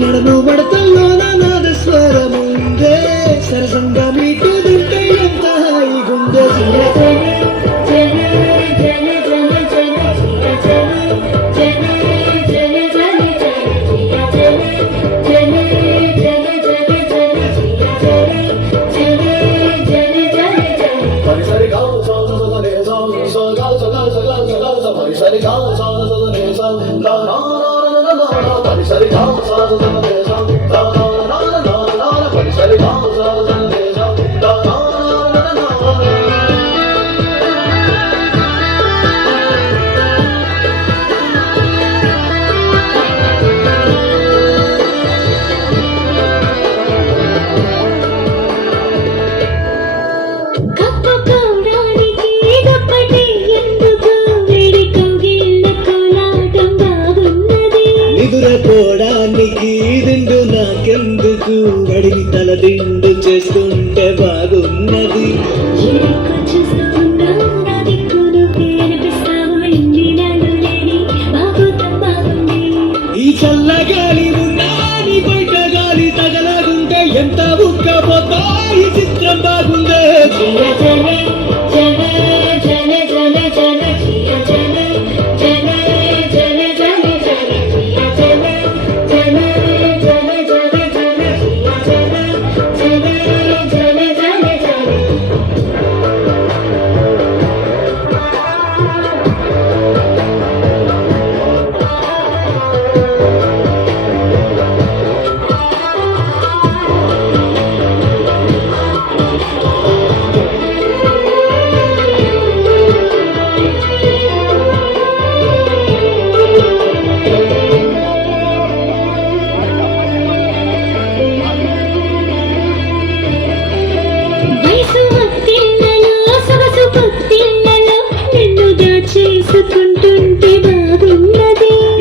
నడను బడతల్లోన నాద స్వరముందే సరసంగా మీటుదుంటే ఎంత హాయిగుందే నిదురపోవడానికి దిండు నాకెందుకు అడిగి తల దిండు చేస్తుంటే బాగున్నది ఈ చల్లగాలి ఉన్నా నీ బయట గాలి తగలగుంటే ఎంత ఉక్కపోతా ఈ చిత్రం బాగుందే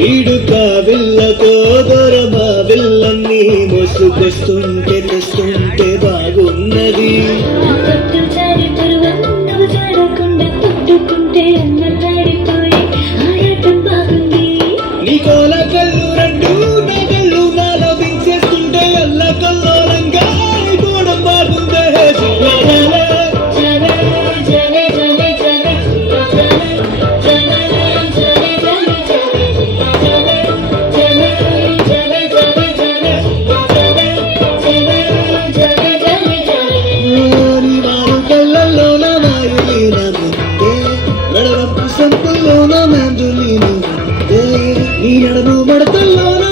ఈడుక విల్లతో దొరమ విల్లన్ని మోసుకొస్తుంటే తెస్తుంటే బాగున్నది నీ కోల కళ్ళు రెండు నా కళ్ళు నాలో దించేస్తుంటే అల్ల కల్లోలంగా గోడం బాగుందే సంపుల్లోన మెందులీను నీ నడను మడతల్లోన